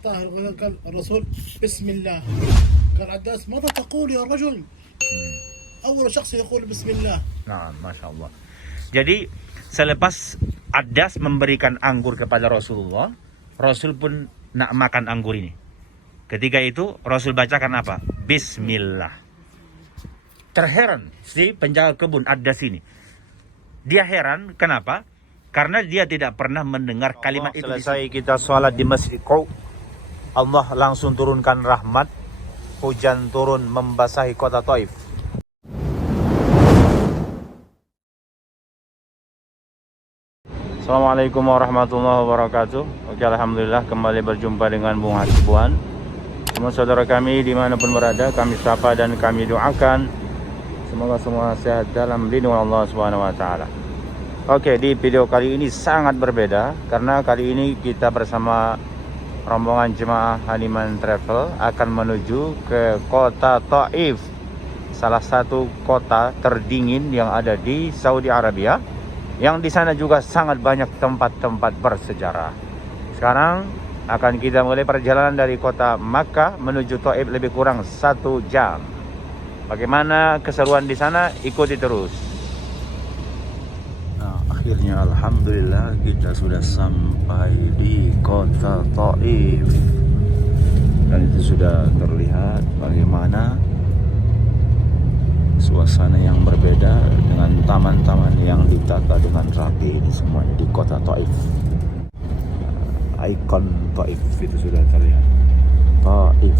طاهر قال الرسول بسم الله. قال عداس ماذا تقول يا رجل؟ أول شخص يقول بسم الله. Nah, Masya Allah. Jadi selepas Adas memberikan anggur kepada Rasulullah, Rasul pun nak makan anggur ini. Ketika itu Rasul bacakan apa? Bismillah. Terheran si penjaga kebun Adas ini. Dia heran, kenapa? Karena dia tidak pernah mendengar kalimat itu. Selesai kita sholat di Masjid Qau, Allah langsung turunkan rahmat. Hujan turun membasahi kota Taif. Assalamualaikum warahmatullahi wabarakatuh. Oke, alhamdulillah kembali berjumpa dengan Bung Hasibuan. Semua saudara kami dimanapun berada, kami sapa dan kami doakan semoga semua sehat dalam lindungan Allah Subhanahu Wa Taala. Oke, di video kali ini sangat berbeda karena kali ini kita bersama rombongan jemaah Haniman Travel akan menuju ke kota Taif, salah satu kota terdingin yang ada di Saudi Arabia, yang di sana juga sangat banyak tempat-tempat bersejarah. Sekarang akan kita mulai perjalanan dari kota Makkah menuju Taif lebih kurang 1 jam. Bagaimana keseruan di sana? Ikuti terus. Nah, akhirnya alhamdulillah kita sudah sampai di kota Taif. Dan itu sudah terlihat bagaimana suasana yang berbeda dengan taman-taman yang ditata dengan rapi ini semuanya di kota Taif. Ikon Taif itu sudah terlihat. Taif.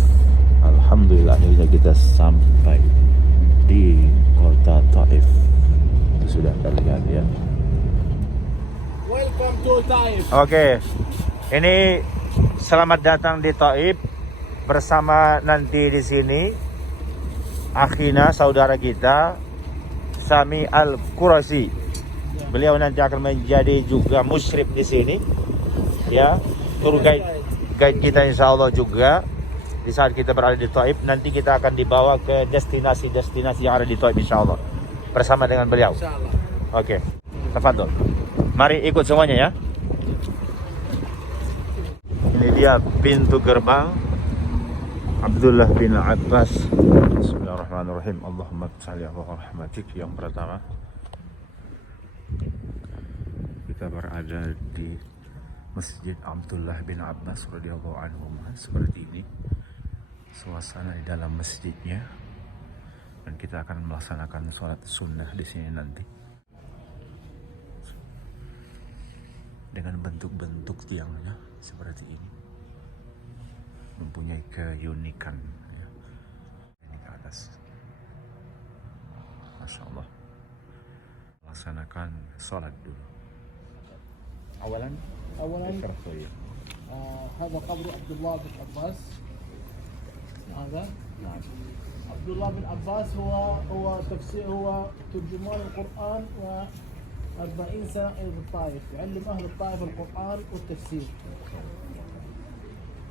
Alhamdulillah akhirnya kita sampai di kota Taif. Itu sudah terlihat ya. Welcome to Taif. Oke. Ini selamat datang di Taif bersama nanti di sini akhina saudara kita Sami Al-Qurasi. Beliau nanti akan menjadi juga musyrif di sini. Ya, tour guide kita insya Allah juga. Di saat kita berada di Taif, nanti kita akan dibawa ke destinasi-destinasi yang ada di Taif insya Allah bersama dengan beliau. Oke, tafadhol. Mari ikut semuanya ya. Ini dia pintu gerbang Abdullah bin Abbas. Bismillahirrahmanirrahim. Allahumma shalli ala rahmatik. Yang pertama, kita berada di Masjid Abdullah bin Abbas radhiyallahu anhu. Seperti ini suasana di dalam masjidnya, dan kita akan melaksanakan sholat sunnah di sini nanti dengan bentuk-bentuk tiangnya seperti ini, mempunyai keunikan ya. Ini ke atas, Masya Allah. Laksanakan sholat dulu. Awalan هذا قبر عبد الله بن عباس. هذا عبد الله بن عباس هو تفسير، هو ترجمان القرآن و40 سنة في الطائف، يعلم أهل الطائف القرآن والتفسير.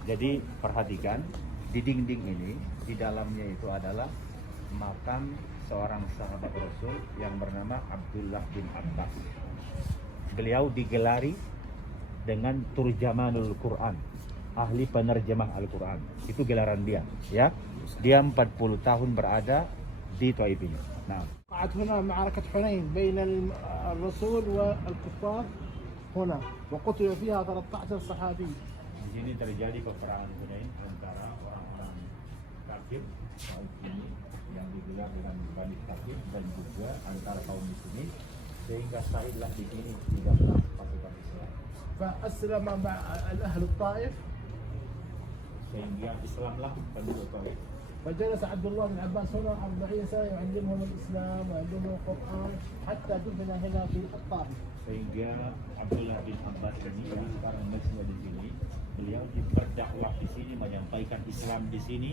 Jadi perhatikan di dinding ini, di dalamnya itu adalah makam seorang sahabat Rasul yang bernama Abdullah bin Abbas. Beliau digelari dengan turjamanul Quran, ahli penerjemah Al-Quran. Itu gelaran dia, ya. Dia 40 tahun berada di Taif ini. Nah, وقعت هنا معركة حنين بين الرسول والكفار هنا، وقتل فيها 13 صحابي. Di sini terjadi peperangan Hunain antara orang-orang kafir ini yang digelar dengan Bani Kafir dan juga antara kaum muslimin, sehingga sahidlah di sini 13 pasukan Islam. فأسلم مع أهل الطائف، Sehingga Islamlah penduduk Taif. فجلس عبد الله بن عباس هنا 40 سنة يعلمهم الإسلام ويعلمهم القرآن حتى دفن هنا في الطائف. Sehingga Abdullah bin Abbas ini yang sekarang masih di sini, beliau berdakwah di sini, menyampaikan Islam di sini,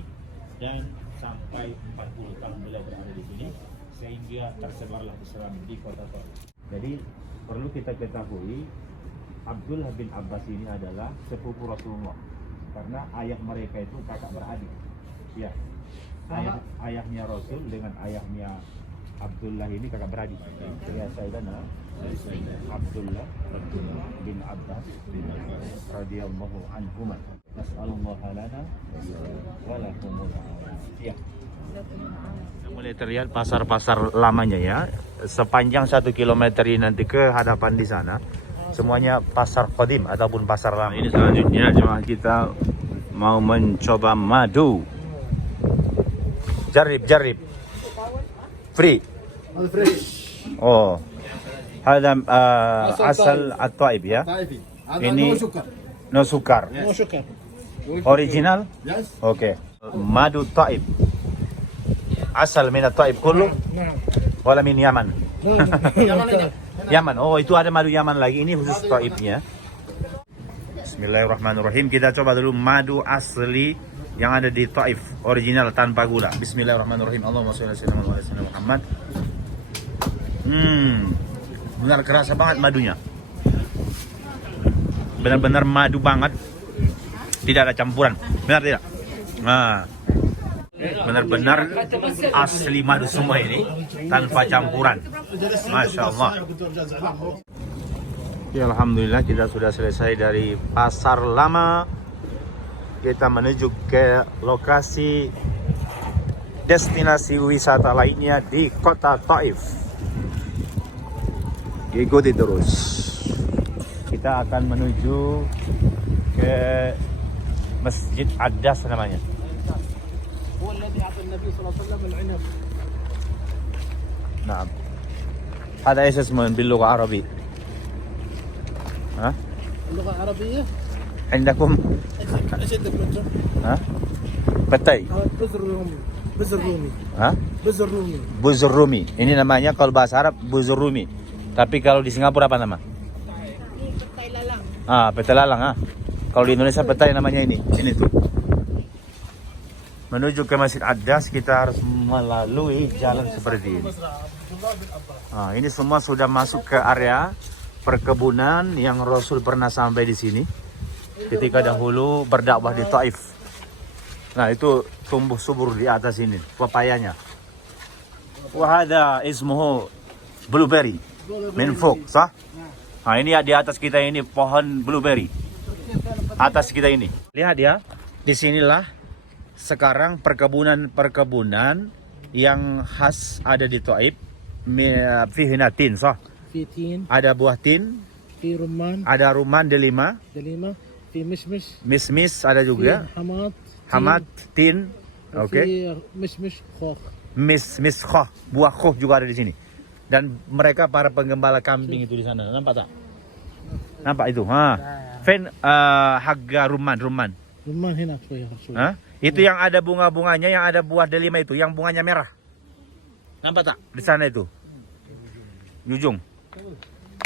dan sampai 40 tahun beliau berada di sini, sehingga tersebarlah Islam di kota Taif. Jadi perlu kita ketahui, Abdullah bin Abbas ini adalah sepupu Rasulullah, karena ayah mereka itu kakak beradik. Ya, ayahnya Rasul dengan ayahnya Abdullah ini kakak beradik. Ya Sayyidina Abdullah bin Abbas radhiyallahu anhuma. Nas'alullah lana wa lakumul afiyah. Mulai terlihat pasar-pasar lamanya ya. Sepanjang 1 kilometer ini nanti ke hadapan di sana semuanya pasar qadim ataupun pasar lama. Ini selanjutnya jemaah kita mau mencoba madu. Jarib. Free. Oh. Ada asal at-Taib ya. Ini no sukar. No sugar. Original? Yes. Oke. Madu Taib. Asal min at-Taib kullu نعم. wala min Yaman. نعم. Yaman. Oh, itu ada madu Yaman lagi. Ini khusus Taibnya. Bismillahirrahmanirrahim. Kita coba dulu madu asli yang ada di Taif, original tanpa gula. Bismillahirrahmanirrahim. Allahumma sholli ala sayyidina Muhammad. Benar kerasa banget madunya. Benar-benar madu banget. Tidak ada campuran. Benar tidak? Nah, benar-benar asli madu semua ini tanpa campuran. Masya Allah. Ya, alhamdulillah kita sudah selesai dari pasar lama. Kita menuju ke lokasi destinasi wisata lainnya di kota Taif. Ikuti terus. Kita akan menuju ke Masjid Addas namanya. هو الذي أعطى النبي صلى الله عليه وسلم العنب. نعم. هذا ايش اسمه باللغة العربية؟ ها؟ اللغة العربية. عندكم ايش عندك منتو؟ ها؟ Petai. بزر رومي. بزر رومي. Hah? بزر رومي. Buzur Rumi. Ini namanya kalau bahasa Arab Buzur Rumi. Tapi kalau di Singapura apa nama? Petai lalang. Petai lalang. Kalau di Indonesia petai namanya ini. Ini tuh. Menuju ke Masjid Addas kita harus melalui jalan seperti ini. Ini semua sudah masuk ke area perkebunan yang Rasul pernah sampai di sini ketika dahulu berdakwah di Taif. Nah, itu tumbuh subur di atas ini, papayanya. Wahada ismuhu blueberry min fuq, sah? Nah, ini di atas kita ini pohon blueberry. Atas kita ini. Lihat ya, disinilah sekarang perkebunan yang khas ada di Taif. Fihi tin, sah? في تين. Ada buah tin, في رمان. ada rumman delima, دليمة. في مشمش. mismis ada juga, في حماط. hamat, tin, oke. في مشمش خوخ. Mis khoh, buah khoh juga ada di sini. Dan mereka para penggembala kambing itu di sana. Nampak tak? Nampak itu? Fen harga rumman. رمان هنا شوية شوية. Itu yang ada bunga-bunganya, yang ada buah delima itu, yang bunganya merah. Nampak tak? Di sana itu. Ujung.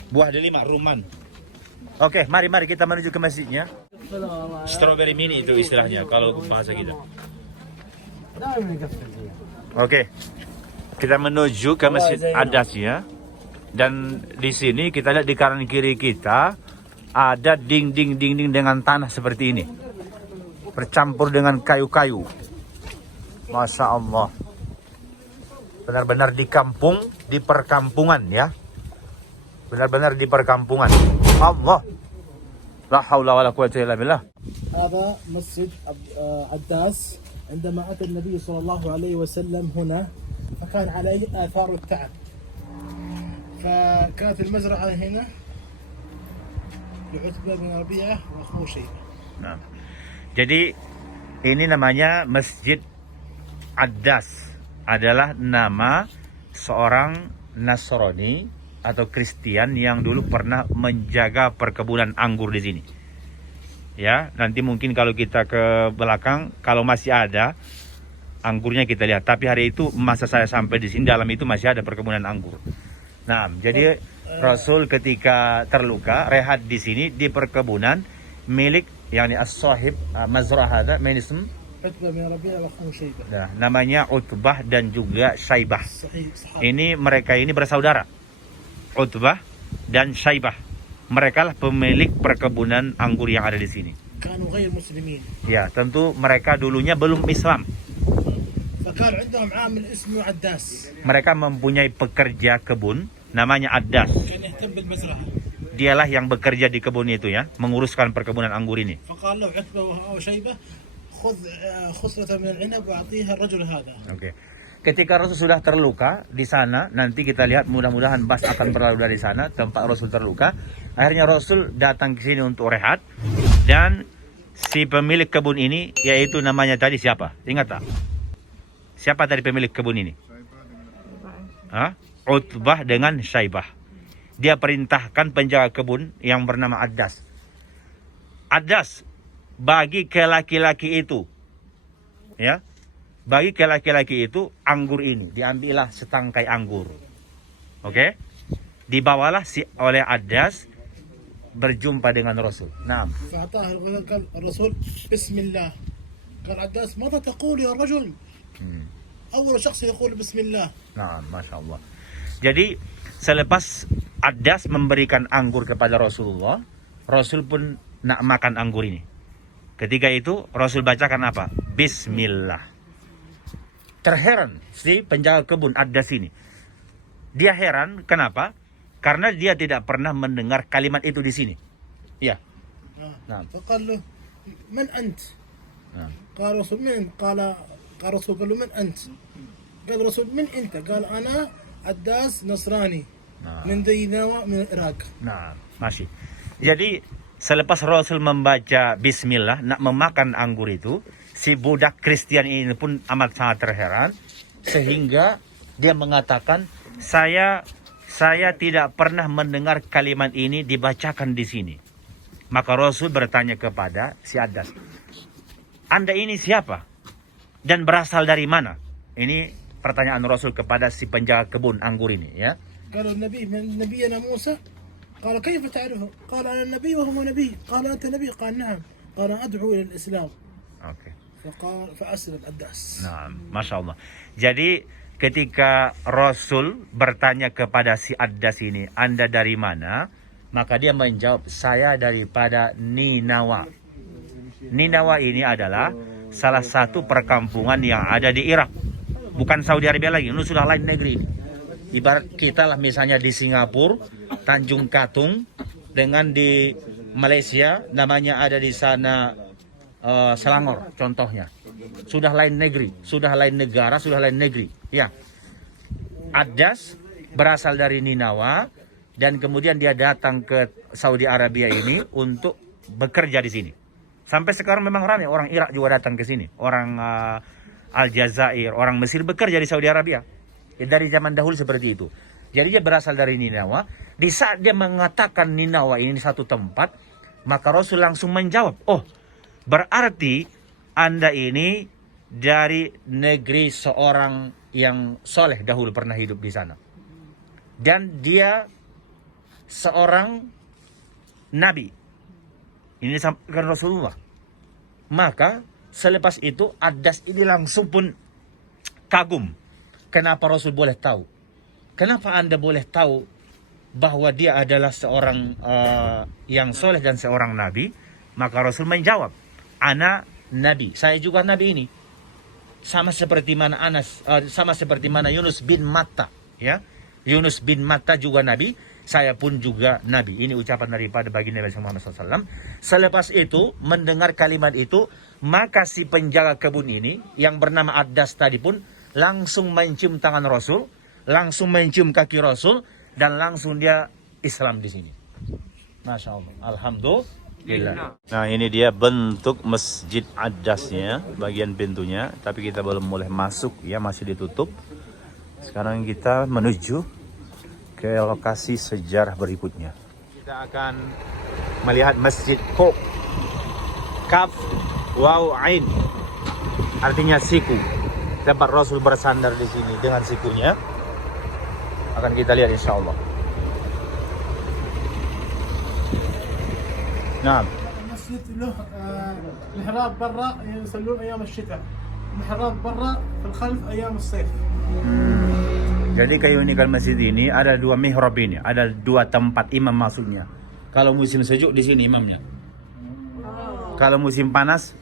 Buah delima, rumman. Oke, mari kita menuju ke masjidnya. Strawberry mini itu istilahnya kalau bahasa kita. Oke. Kita menuju ke Masjid Addas ya. Dan di sini kita lihat di kanan kiri kita ada dinding dengan tanah seperti ini. Bercampur dengan kayu-kayu. Masya Allah. Benar-benar di kampung, di perkampungan ya. Benar-benar di perkampungan. Allah. La haula wala quwwata illa billah. هذا مسجد عداس. عندما أتى النبي صلى الله عليه وسلم هنا فكان عليه آثار التعب. فكانت المزرعة هنا لعتبة بن ربيعة وأخوه شيبة. Nah, jadi ini namanya Masjid Addas, adalah nama seorang Nasrani atau Kristen yang dulu pernah menjaga perkebunan anggur di sini. Ya, nanti mungkin kalau kita ke belakang, kalau masih ada anggurnya kita lihat. Tapi hari itu masa saya sampai di sini, dalam itu masih ada perkebunan anggur. Nah, jadi Rasul ketika terluka rehat di sini di perkebunan milik yakni as-sahib mazra'ah hada menism. عتبة بن ربيعة وأخوه شيبة. Nah, namanya Utbah dan juga Syaibah. صحيح. Ini mereka ini bersaudara. Utbah dan Syaibah. Mereka lah pemilik perkebunan anggur yang ada di sini. كانوا غير مسلمين. Ya, tentu mereka dulunya belum Islam. فكان عندهم عامل اسمه عداس. Mereka mempunyai pekerja kebun namanya Addas. كان يهتم بالمزرعة. Dialah yang bekerja di kebun itu ya, menguruskan perkebunan anggur ini. فقال له عتبة وشيبة خذ خصلة من العنب وأعطيها الرجل هذا. Oke. Ketika Rasul sudah terluka di sana, nanti kita lihat mudah-mudahan Bas akan berlalu dari sana tempat Rasul terluka. Akhirnya Rasul datang ke sini untuk rehat dan si pemilik kebun ini yaitu namanya tadi siapa? Ingat tak? Siapa tadi pemilik kebun ini? Hah? Utbah dengan Syaibah. Dia perintahkan penjaga kebun yang bernama Addas. Addas, bagi ke laki-laki itu, ya, bagi ke laki-laki itu anggur ini, diambillah setangkai anggur. Oke? Dibawalah oleh Addas berjumpa dengan Rasul. Nah. فأعطاه الرسول بسم الله. قال عداس ماذا تقول يا رجل؟ أول شخص يقول بسم الله. Nah, masya Allah. Jadi selepas Addas memberikan anggur kepada Rasulullah, Rasul pun nak makan anggur ini. Ketika itu Rasul bacakan apa? Bismillah. Terheran si penjaga kebun Addas ini. Dia heran, kenapa? Karena dia tidak pernah mendengar kalimat itu di sini. Ya. Nah. فقال له من أنت؟ قال رسول من؟ قال رسول قال له من أنت؟ قال رسول من أنت؟ قال أنا عداس نصراني من ديناوى من العراق. Nah, masih. Jadi selepas Rasul membaca Bismillah nak memakan anggur itu, si budak Kristen ini pun amat sangat terheran sehingga dia mengatakan saya tidak pernah mendengar kalimat ini dibacakan di sini. Maka Rasul bertanya kepada si Addas, Anda ini siapa? Dan berasal dari mana? Ini pertanyaan Rasul kepada si penjaga kebun anggur ini, ya. قالوا النبي من نبينا موسى. قال كيف تعرفه؟ قال أنا النبي وهو نبي. قال أنت نبي؟ قال نعم. قال أدعو إلى الإسلام. Oke. فقال فأسلم الداس. Nah, masya Allah. Jadi ketika Rasul bertanya kepada si Addas ini, Anda dari mana? Maka dia menjawab, saya daripada Ninawa. Ninawa ini adalah salah satu perkampungan yang ada di Irak. Bukan Saudi Arabia lagi, ini sudah lain negeri. Ibarat kita lah misalnya di Singapura, Tanjung Katung, dengan di Malaysia namanya ada di sana Selangor contohnya. Sudah lain negeri, sudah lain negara, sudah lain negeri. Ya. Addas berasal dari Ninawa dan kemudian dia datang ke Saudi Arabia ini untuk bekerja di sini. Sampai sekarang memang ramai orang Irak juga datang ke sini, orang Aljazair, orang Mesir bekerja di Saudi Arabia. Dari zaman dahulu seperti itu. Jadi dia berasal dari Ninawa. Di saat dia mengatakan Ninawa ini satu tempat, maka Rasul langsung menjawab, oh, berarti Anda ini dari negeri seorang yang soleh dahulu pernah hidup di sana. Dan dia seorang nabi. Ini disampaikan Rasulullah. Maka selepas itu Addas ini langsung pun kagum. Kenapa Rasul boleh tahu? Kenapa Anda boleh tahu bahwa dia adalah seorang yang soleh dan seorang nabi? Maka Rasul menjawab, Ana nabi, saya juga nabi ini. Sama seperti mana sama seperti mana Yunus bin Matta, ya. Yunus bin Matta juga nabi, saya pun juga nabi. Ini ucapan daripada baginda Nabi Muhammad SAW. Selepas itu mendengar kalimat itu, maka si penjaga kebun ini yang bernama Addas tadi pun langsung mencium tangan Rasul, langsung mencium kaki Rasul, dan langsung dia Islam di sini. Masya Allah. Alhamdulillah. Nah, ini dia bentuk Masjid Addasnya, bagian pintunya. Tapi kita belum boleh masuk, ya, masih ditutup. Sekarang kita menuju ke lokasi sejarah berikutnya. Kita akan melihat Masjid Qub. Kaf Waw Ain, artinya siku. Tempat Rasul bersandar di sini dengan sikunya. Akan kita lihat insya Allah. Nah, المسجد له محراب برا يصلون ايام الشتاء. محراب برا في الخلف ايام الصيف. Jadi keunikan masjid ini ada dua mihrab ini, ada dua tempat imam masuknya. Kalau musim sejuk di sini imamnya. Kalau musim panas,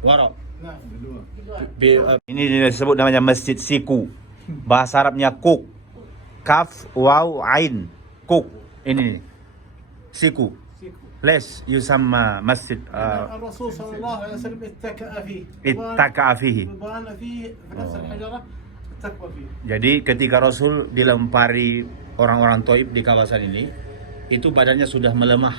warok. نعم. Ini disebut namanya Masjid Siku. Bahasa Arabnya Kuk. Kaf, waw, ain. Kuk. Ini Siku. ليش يسمى مسجد الرسول صلى الله عليه وسلم اتكأ فيه. اتكأ فيه. بان فيه في نفس الحجرة اتكأ فيه. Jadi ketika Rasul dilempari orang-orang Taif di kawasan ini, itu badannya sudah melemah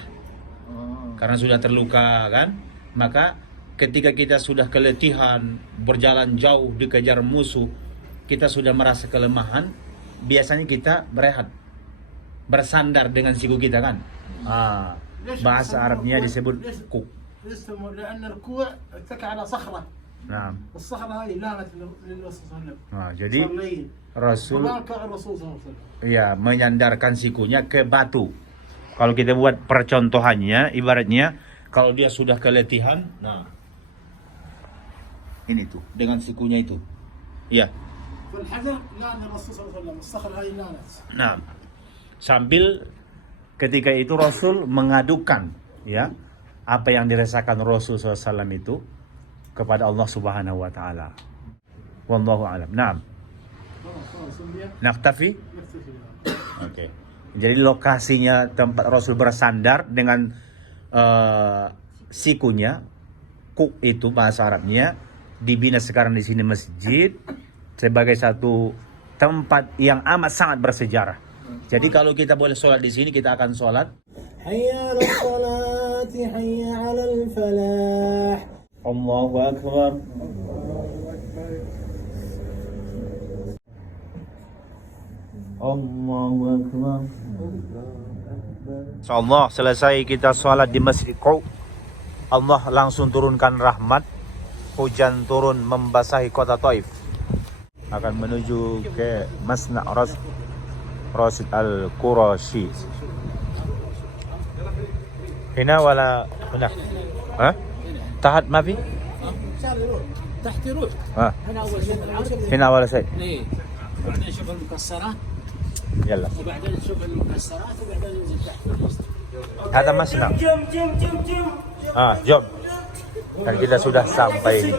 karena sudah terluka kan. Maka ketika kita sudah keletihan, berjalan jauh dikejar musuh, kita sudah merasa kelemahan, biasanya kita berehat, bersandar dengan siku kita kan. Bahasa Arabnya disebut kuk. لأن الكوع اتكأ على صخرة. Nah, الصخرة هذه لانت للرسول صلى الله عليه وسلم. jadi Rasul الرسول صلى الله عليه وسلم. ya menyandarkan sikunya ke batu. Kalau kita buat percontohannya, ibaratnya kalau dia sudah keletihan, nah ini tuh dengan sikunya itu, ya. فالحجر لان الرسول صلى الله عليه وسلم الصخرة هذه لانت. Nah, sambil ketika itu Rasul mengadukan ya apa yang dirasakan Rasul SAW itu kepada Allah Subhanahu Wa Taala. Wallahu a'lam. Naam. Naktafi. Oke. Jadi lokasinya tempat Rasul bersandar dengan sikunya, kuk itu bahasa Arabnya, dibina sekarang di sini masjid sebagai satu tempat yang amat sangat bersejarah. Jadi kalau kita boleh sholat di sini, kita akan sholat. Hayya 'ala sholati, hayya 'alal falah. Allahu Akbar. Allahu Akbar. InsyaAllah selesai kita sholat di Masjid Qu, Allah langsung turunkan rahmat. Hujan turun membasahi kota Taif. Akan menuju ke Masna' Rasid Al-Qurashi. Hina wala huna? Ha? Tahat ma fi? تحت يروح. Ha. هنا اول شيء العرش. Hina wala shay. ايه. بعدين نشوف المكسرات Yalla. وبعدين نشوف المكسرات وبعدين ننزل تحت في المسجد. Hada Masna'. Jom. Dan kita sudah sampai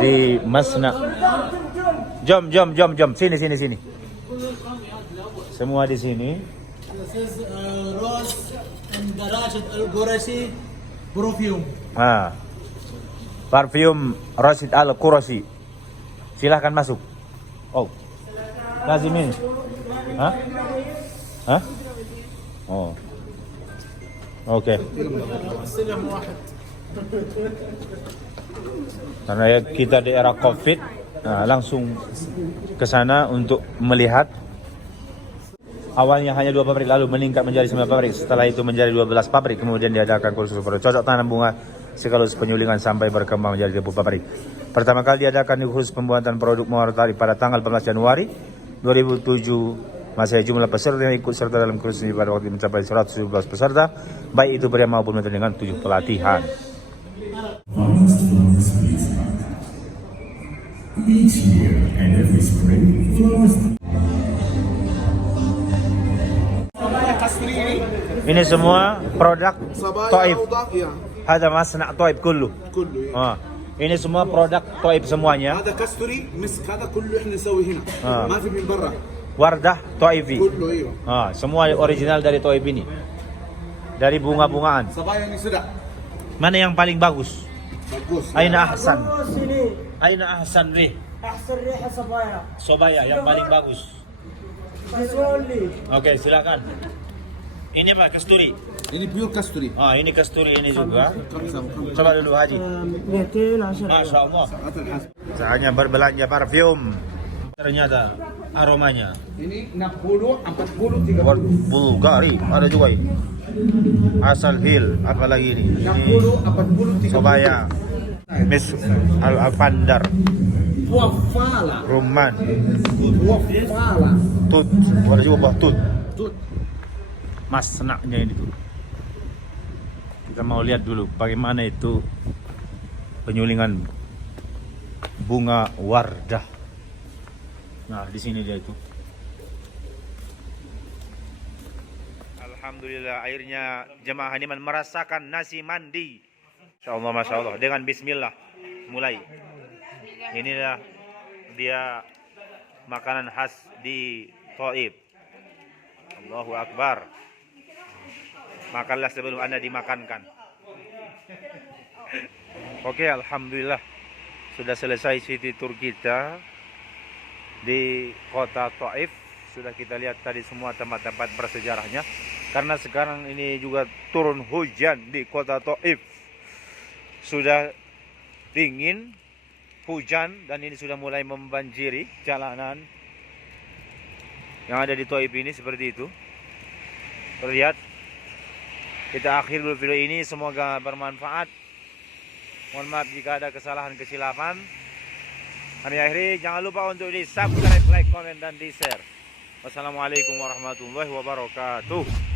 di Masna'. Jom. Sini. Semua di sini. روز عند راشد القرشي بروفيوم. Parfum Rasid Al-Qurashi. Silahkan masuk. Oh. Lazim ini. Hah? Oh. Oke. سلم واحد. Karena ya kita di era Covid, langsung ke sana untuk melihat. Awalnya hanya 2 pabrik, lalu meningkat menjadi 9 pabrik. Setelah itu menjadi 12 pabrik. Kemudian diadakan kursus cocok tanam bunga sekaligus penyulingan sampai berkembang menjadi 30 pabrik. Pertama kali diadakan khusus pembuatan produk mawar tarik pada tanggal 14 Januari 2007. Masih jumlah peserta yang ikut serta dalam kursus ini pada waktu mencapai 117 peserta, baik itu pria maupun wanita dengan 7 pelatihan. Each year and every spring, flowers. Ini semua produk Taif. يا Hada masna' Taif kullu. كله يا. Ini semua produk Taif semuanya. هذا كاستوري مسك هذا كله احنا نسوي هنا ما في من برا Wardah Taifi. كله ايوه Semua original dari Taif ini. Dari bunga-bungaan. صبايا نسرع Mana yang paling bagus? بقوس Aina ahsan rih. احسن ريحه صبايا. Sobaya yang paling bagus. Oke, silakan. Ini apa? Kasturi. ini بيور كاستوري Ini kasturi ini juga. Coba dulu Haji. 210. Masya Allah. هذا الحسن Saatnya berbelanja parfum. Ternyata aromanya ini 60 40 30 Bulgari ada juga ini. Asal Hill, apalagi ini. 60 40 30 Sobaya, Miss Al-Afandar, وفالة Rumman, وفالة Tut, ada juga buah Tut. توت Masnaknya ini tuh. Kita mau lihat dulu bagaimana itu penyulingan bunga wardah. Nah, di sini dia itu. Alhamdulillah akhirnya jemaah ini merasakan nasi mandi. Masya Allah dengan bismillah. mulai. Inilah dia makanan khas di Taif. Allahu Akbar. Makanlah sebelum Anda dimakankan. Oke, alhamdulillah sudah selesai city tour kita di kota Taif. Sudah kita lihat tadi semua tempat-tempat bersejarahnya. Karena sekarang ini juga turun hujan di kota Taif. Sudah dingin, hujan, dan ini sudah mulai membanjiri jalanan yang ada di Taif ini seperti itu. Terlihat. Kita akhir dulu video ini, semoga bermanfaat. Mohon maaf jika ada kesalahan kesilapan. Kami akhiri, jangan lupa untuk di subscribe, like, komen, dan di share. Wassalamualaikum warahmatullahi wabarakatuh.